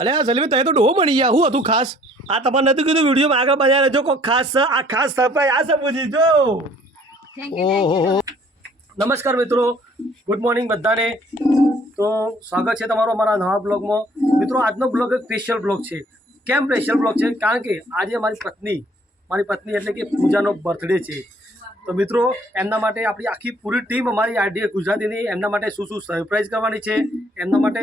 અલે આ સલીમ તમે તો ડોહો બની ગયા. હું હતું ખાસ. આ તમારે નતું કીધું વિડીયોમાં આગળ બજાર રહેજો. કોઈ ખાસ આ ખાસ સરપ્રાઈઝ આ સમજી જો. ઓહો. નમસ્કાર મિત્રો. ગુડ મોર્નિંગ બધાને. તો સ્વાગત છે તમારો અમારા નવા બ્લોગમાં. મિત્રો આજનો બ્લોગ એક સ્પેશિયલ બ્લોગ છે. કેમ સ્પેશિયલ બ્લોગ છે? કારણ કે આજે મારી પત્ની મારી પત્ની એટલે કે પૂજાનો બર્થડે છે. તો મિત્રો, એમના માટે આપણી આખી પૂરી ટીમ અમારી આઈડીએ ગુજરાતીની, એમના માટે શું શું સરપ્રાઈઝ કરવાની છે, એમના માટે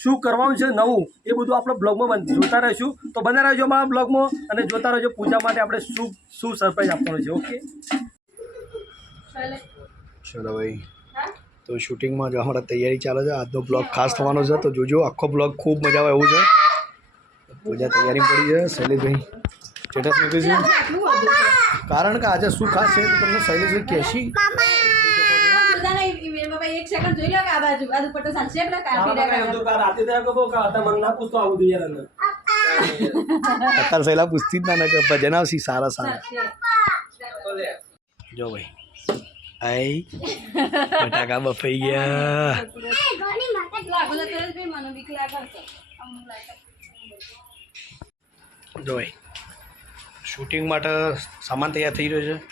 શું કરવાનું છે નવું, એ બધું આપણે બ્લોગમાં જોતા રહીશું. તો બને રહેજો અમારા બ્લોગમાં અને જોતા રહેજો પૂજા માટે આપણે શું શું સરપ્રાઈઝ આપવાનું છે ઓકે ચલો ભાઈ, તો શૂટિંગમાં જવા માટે તૈયારી ચાલે છે. આજનો બ્લોગ ખાસ થવાનો છે. તો જોજો, આખો બ્લોગ ખૂબ મજા આવે એવું છે. પૂજા તૈયારી પડી છે, શૈલેષભાઈ. સ્ટેટસ મૂક્યું છે કારણ કે આજે શું ખાસ છે તો તમને શૈલેષ કહેશી. એક સેકન્ડ જોઈ લો કે આ બાજુ આ દુપટ્ટો કાપી. અત્યારે સહેલા પૂછતી જ ના કે ભજન આવશી સારા સારા. જો ભાઈ આઈ બટાકા બફાઈ ગયા. જો ભાઈ શૂટિંગ માટે સામાન તૈયાર થઈ રહ્યો છે.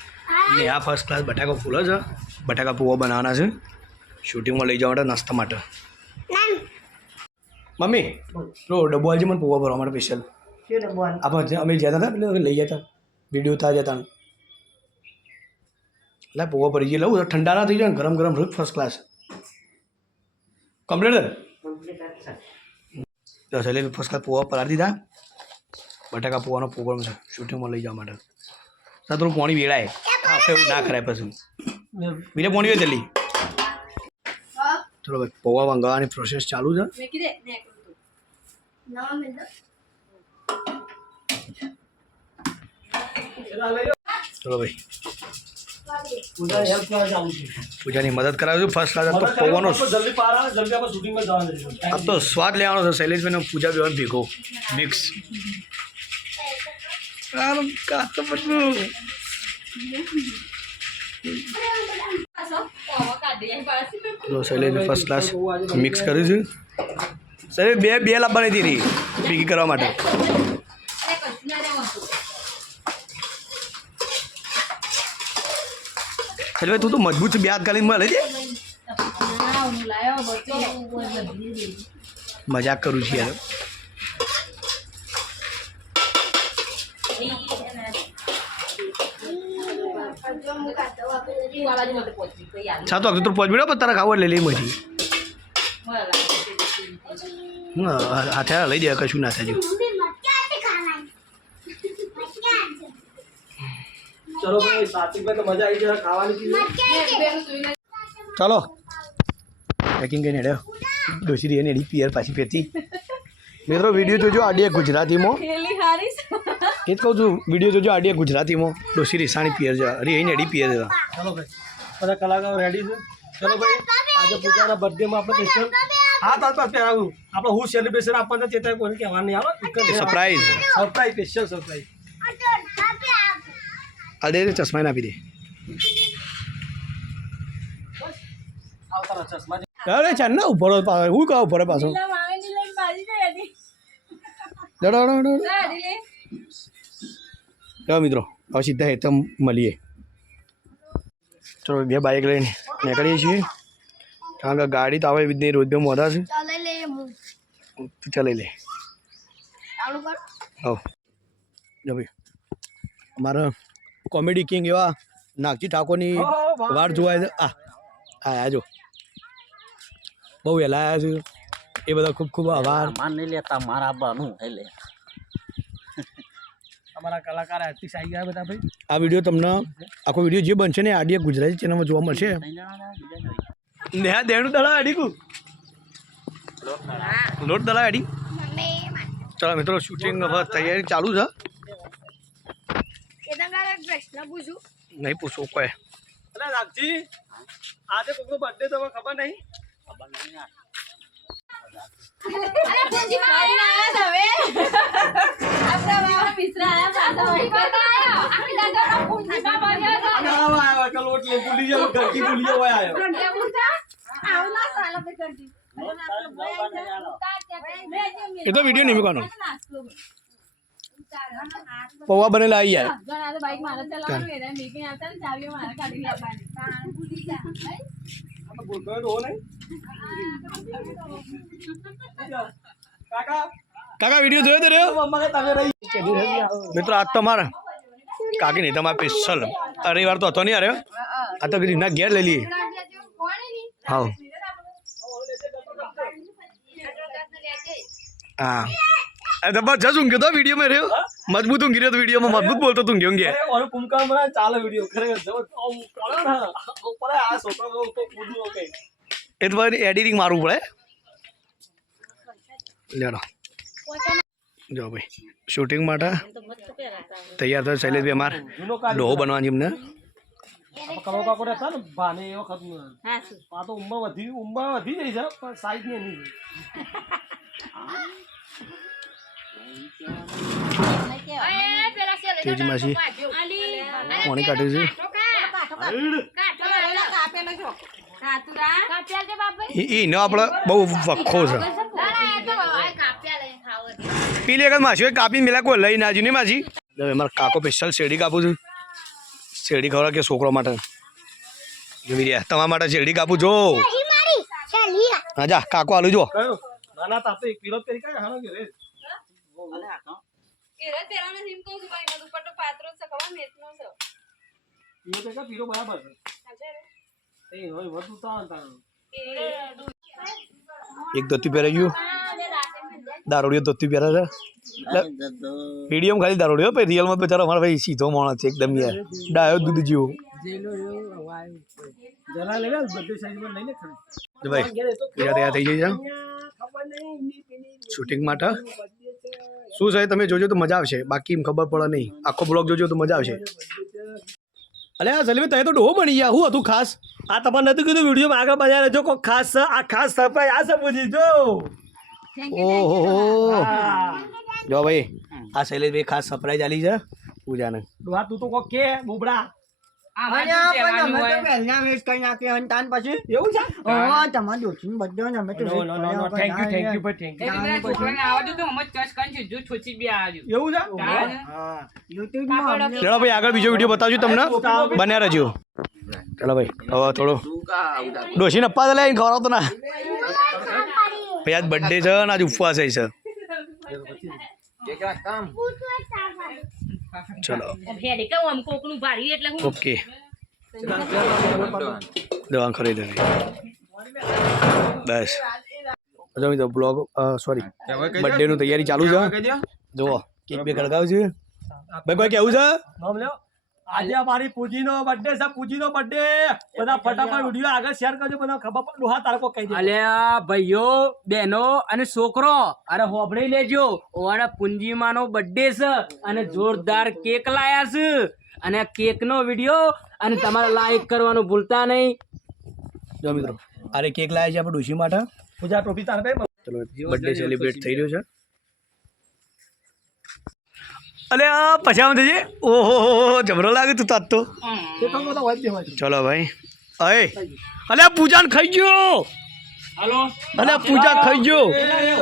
ને આ ફર્સ્ટ ક્લાસ બટાકા ફૂલો છે. બટાકા પૂવા બનાવવાના છે. શૂટિંગમાં લઈ જવા માટે નાસ્તા માટે. મમ્મી લો ડબ્બો આવજે મને પૂવા ભરવા માટે સ્પેશિયલ આપણે જે- અમે જતા હતા એટલે લઈ જતા હતા. વીડિયો ઉતાર જતા એટલે પૂવા ભરી જઈએ લઉં ઠંડા ના થઈ જાય ગરમ ગરમ રહ્યું ફર્સ્ટ ક્લાસ કમ્પ્લીટ તો એટલે ફર્સ્ટ ક્લાસ પૂવા પલાળી દીધા. બટાકા પોવાનો પ્રોગ્રામ છે. શૂટિંગમાં લઈ જવા માટે. સર થોડું પાણી વેળાય આપણે એવું ના કરાય પછી. બીજા પાણી હોય જલ્દી. ચલો ભાઈ પૌવા મંગાવવાની પ્રોસેસ ચાલુ છે. ચલો ભાઈ. પૂજાને કરવા મદદ કરાવ્યું ફર્સ્ટ ક્લાસ તો પૌવાનો. આ તો સ્વાદ લેવાનો છે. શૈલેષભાઈ અને પૂજા બેવાન ભેગો. મિક્સ આમ કાં બધું પાછો પૌવા કાઢી આવી પાછી. જો શૈલેષભાઈ ફર્સ્ટ ક્લાસ મિક્સ કર્યું છે સાહેબ બે બે લાવવાની હતી રહી ભેગી કરવા માટે. શૈલેષભાઈ તું તો મજબૂત છે, બે હાથ ગાલી મળે છે. મજાક કરું છું યાર આ વાગે તું પહોંચી પણ તારા ખાવા લઈ લઈ મજી. હાથે લઈ દે કશું ના થાય. ચલો પેકિંગ કરીને હેડ્યો ડોસી રહીને એડી પિયર પાછી ફેરતી મિત્રો વીડિયો જોજો આડીએ ગુજરાતીમાં. એ જ કહું છું વીડિયો જોજો આડીએ ગુજરાતીમાં. ડોસી રીસાણી પિયર અરે એને એડી પિયર જવા ચલો ભાઈ. બધા કલાકારો રેડી છે ચલો ભાઈ આજે પૂજાના બર્થડેમાં આપણે સ્પેશિયલ હા તાર પાસે પહેરાવું આપણે હું સેલિબ્રેશન આપવાના ચેતા કોઈને કહેવાનું નહીં આવે સરપ્રાઈઝ સરપ્રાઈઝ સ્પેશિયલ સરપ્રાઈઝ આ દે દે ચશ્મા આપી દે આવતા ચશ્મા અરે ચાલ ના ઊભો રહો પાછો હું કહું ઊભો રહો પાછો પેલા માવેલી લઈને ભાજી જાય હતી. ડડો ડડો જા, હરી લે. ચાલો મિત્રો હવે સીધા હેતમ મળીએ ચલો બે બાઇક લઈને નીકળીએ છીએ. કારણ કે ગાડી તો આવે નહીં રોજ બે મોડા છે. ચાલી લે હવ. જો ભાઈ અમારા કોમેડી કિંગ એવા નાગજી ઠાકોરની વાટ જોવાય છે. આ હા આજો બહુ વહેલા આવ્યા છે. એ બધા ખૂબ ખૂબ આભાર. માન નહીં લેતા મારા બાનું એટલે અમારા કલાકાર આર્ટિસ્ટ આવી ગયા બધા ભાઈ. આ વીડિયો તમને આખો વીડિયો જે બનશે ને આડિયા ગુજરાતી ચેનલમાં જોવા મળશે. નેહા દેણું દળા અડીકું લોટ દળા અડી ચાલો મિત્રો શૂટિંગ તૈયારી ચાલુ છે. નહીં પૂછો કોઈ. અરે નાગજી આજે કોકનો બર્થડે તો ખબર નહીં? અરે પૂંજી ભૂલી જાવ આવ્યો એવું છે? આવું ના ચાલે ભાઈ કરતી. અરે આપણે ભાઈ છે, ઉતાર ત્યાં એ તો વીડિયો નહીં મૂકવાનો નાસ્તો પૌવા બનેલા આવી યાર ઘણા તો બાઈક મારે ચલાવવાનું એને મેકીને આવતા ને ચાવીઓ મારે કાઢી આપવાની તાણ ભૂલી જા ભાઈ કાકા કાકા વીડિયો જોયો તો રહ્યો મમ્મા તમે રહી મિત્રો આજ તો મારા કાકી નહીં તમારે સ્પેશિયલ રવિવાર તો હતો નહીં અરે આ તો કીધું ના ઘેર લઈ લઈએ. હા. હા અરે જબરજસ્ત ઊંઘ્યો તો વિડીયોમાં રહ્યો. મજબૂત ઊંઘી રહ્યો વિડીયોમાં મજબૂત બોલતો તું ઊંઘ્યો ઊંઘે અરે ઓલો કુમકા મને ચાલે વિડિયો ખરેખર જબર. પડે ને ઉપર આ છોકરો તો કૂદું ઓકે એ તો એડિટિંગ મારવું પડે. લેડો. જો ભાઈ શૂટિંગ માટે તૈયાર થયો શૈલેષભાઈ અમાર. ડોહો બનવાની એમને. પણ તેજી માસી કોણી કાઢી છે એ આપણે બહુ વખો છે. પેલી એક માસી કાપીને મેલા કોઈ લઈ ના નહીં માસી હવે મારા કાકો સ્પેશિયલ શેરડી કાપું છું. શેરડી ખવડાવ કે છોકરો માટે? જોઈ રહ્યા તમારા માટે શેરડી કાપું જો હા જા કાકો આલુ જો એક કિલો પેરી કાંઈ હાનો કે રે પીરો તે કા પીરો બરાબર છે. એ હોય વધુ તો આ તાણ. એક ધોતી પહેરાઈ ગયું. દારૂડિયો ધોતી પહેરે છે. મીડિયમ ખાલી દારૂડિયો પછી રિયલમાં બચારો અમારા ભાઈ સીધો માણસ છે એકદમ યાર. ડાયો દૂધ જેવો. ભાઈ તૈયાર થઈ જાય છે? શૂટિંગ માટે? શું છે તમે જોજો તો મજા આવશે. બાકી એમ ખબર પડે નહીં. આખો બ્લોગ જોજો તો મજા આવશે. અલે આ સલીમ તમે તો ડોહો બની ગયા. હું હતું ખાસ? આ તમારે નતું કીધું વીડિયો આગળ બજાર જો કોઈ ખાસ આ ખાસ સરપ્રાઈઝ આ સમજી જો ઓહો. જો ભાઈ આ શૈલેષભાઈ ખાસ સરપ્રાઈઝ આલી છે પૂજાને. ડોહા તું તો કોક કે બુબડા અને આ પણ અમે તો પહેલા વેસ્ટ કરી નાખ્યો અને તાન પછી. એવું છે? હા. તમારા દોસ્તનો birthday હોય ને અમે તો no no no thank you thank you ભાઈ થેન્ક યુ એવું છે? હા. યુટ્યુબમાં અમને ચલો ભાઈ આગળ બીજો વીડિયો બતાવજો તમને. બન્યા રહેજો. ચલો ભાઈ હવે થોડું ડોશીને અપ્પા તો લઈને ખવડાવતો ના. ભાઈ, આજ બર્થડે છે ને આજ ઉપવાસ છે. ચલો. ઓકે દવા ખરીદી બસ. જમી તો બ્લોગ સોરી બર્થડેનું તૈયારી ચાલુ છે. જુઓ કેક બે ખડકાવ છે ભાઈ કોઈ કેવું છે? આજે અમારી પૂજીનો બર્થડે છે પૂજીનો બર્થડે બધા ફટાફટ વીડિયો આગળ શેર કરજો બધા ખબર પડે. ડોહા તારકો કહી દે અલ્યા ભાઈઓ બહેનો અને છોકરો અરે હોભળી લેજો. ઓરા પુંજીમાનો બર્થડે છે અને જોરદાર કેક લાયા છે. અને કેકનો વીડિયો અને તમારે લાઈક કરવાનું ભૂલતા નહીં. જો મિત્રો અરે કેક લાયા છે આપણે ડુશી માટે પૂજા ટોપી તારે ચલો બર્થડે સેલિબ્રેટ થઈ રહ્યો છે. અલે આ પછામાં થશે? ઓહો જબરો લાગે તું તાત તો. ચલો ભાઈ. અય. અલે આ પૂજાને ખાઈ ગયો. હલો. અલે પૂજા ખાઈ ગયો.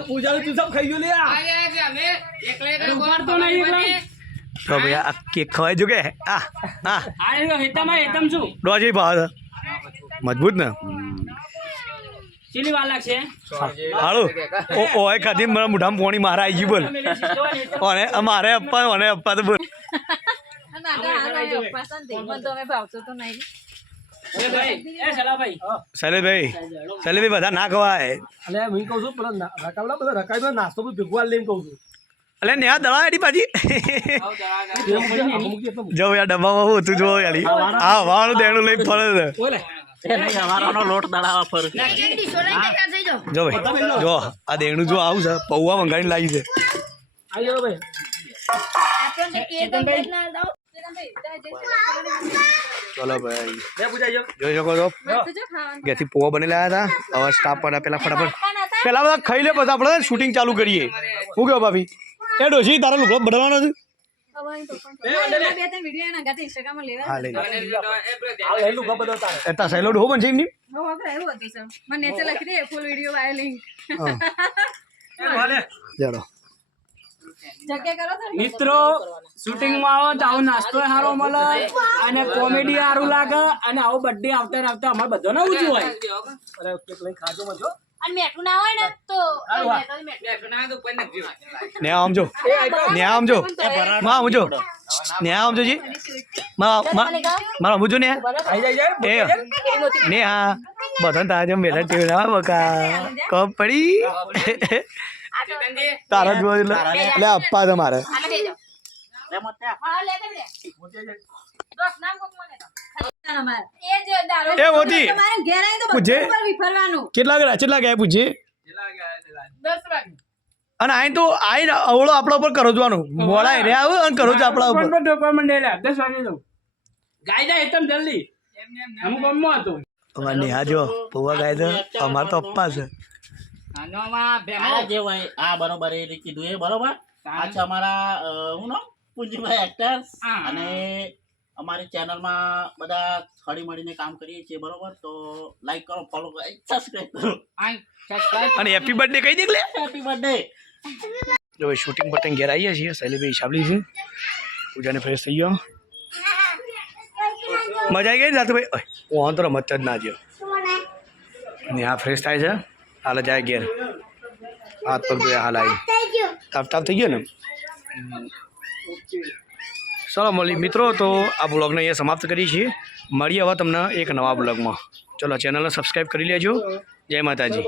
પૂજા તું સબ ખાઈ ગયો લે. તો ભાઈ આ કેક ખવાય જો કે? આ આ. આ હેતામાં હેતમ છું. ડોજી ભાવ મજબૂત ને? ચીલી વાર લાગશે હાલો. ઓ ઓય ખાધી મારા મુઢામ પોણી મારા આવી ગયું બોલ. અને અમારે અપ્પા અને અપ્પા તો બોલ. ભાવતો તો નહીં એ ભાઈ એ સલાભાઈ શૈલેષભાઈ શૈલેષભાઈ બધા ના ખવાય. અલે હું કહું છું પેલા રકાવડા બધા રકાઈ નાસ્તો બધું ભેગવા લઈને કહું છું. અલે નેહા દળા એડી પાછી. એ મૂકી- આ મૂકી એટલે મૂકી. જો આ ડબ્બામાં હું તું જો યાલી આ વાળું દેણું લઈને ફરે લોટ દળાવા ફર જો ભાઈ જો આ દેણું જો આવું છે પૌવા મંગાવીને લાવી છે. ચલો ભાઈ. જોઈ શકો છો. ઘેરથી પૌવા બનેલા હતા. હવે સ્ટાફ વાળા પેલા ફટાફટ. પેલા બધા ખાઈ લે પછી આપણે શૂટિંગ ચાલુ કરીએ. શું કહો ભાભી? એ ડોશી તારા લુગડો બદલવાનો છે? હા શૂટિંગ બધો ને? મિત્રો શૂટિંગમાં આવો તો આવો નાસ્તો સારો મળે. અને કોમેડી સારું લાગે. અને આવો બર્થડે આવતા ને આવતા અમારે બધાને ઉજવું હોય અરે કેક લઈને ખાજો મજો. ના આમ જો ને આમ જો માં આમ જો ને આમ જો. જી માં માં મારા આમ જો ને એ. ને હા બધા તારા જેમ બેઠા ટીવી ના બકા. કપ પડી? તારા જ હા, લે તે લે. નામ કોક મને તો. એ જ દારૂ. એ મોતી તમારે ઘેર આવીને તો પૂછે. બધું ઉપર વિફરવાનું. કેટલા ગયા? કેટલા ગયા પૂછે અને આઈ તો આઈ અવળો આપણા ઉપર કરો જવાનું મોડા રે આવે અને કરો જ આપણા ઉપર. ઢોકવા માંડેલા. દસ વાગે તો ગાય જાય એકદમ જલ્દી. અમુક ગમમાં હતું. અમારે નેહા જો પૌવા ગાય છે અમારે તો અપ્પા છે. આ જે હોય આ બરોબર એ રીતે કીધું એ બરોબર. આ છે અમારા હું નામ? પુંજીભાઈ એક્ટર અને અમારી ચેનલમાં બધા હળી મળીને કામ કરીએ છીએ બરોબર? તો લાઈક કરો ફોલો કરો સબસ્ક્રાઇબ કરો. અને હેપી બર્થડે કહી દે લે. હેપી બર્થડે જો ભાઈ શૂટિંગ પતંગ ઘેર આવીએ છીએ શૈલીભાઈ હિસાબલી છે. પૂજાને ફ્રેશ થઈ ગયો. મજા આવી ગઈ ને ભાઈ? હું તો રમત જ ના જ્યો. ને આ ફ્રેશ થાય છે. હાલ જાય ઘેર. હાથ પગ ધોયા હાલ આવી તાપ તાપ થઈ ગયો ને? ચલો મળી મિત્રો, તો આ બ્લોગને અહીંયા સમાપ્ત કરીએ છીએ. મળીએ હવે તમને એક નવા બ્લોગમાં. ચલો, ચેનલને સબસ્ક્રાઈબ કરી લેજો. જય માતાજી.